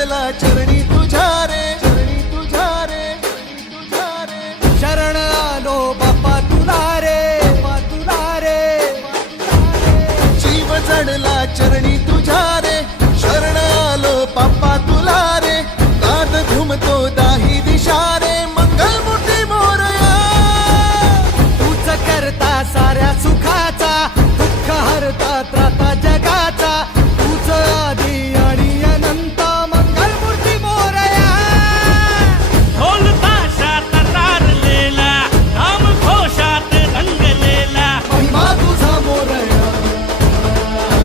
जडला चरणी तुझ्या रे, चरणी तुझ्या रे, तुझ्या रे. शरण आलो बाप्पा तुला रे, बाप्पा तुला रे. जीव जडला चरणी तुझ्या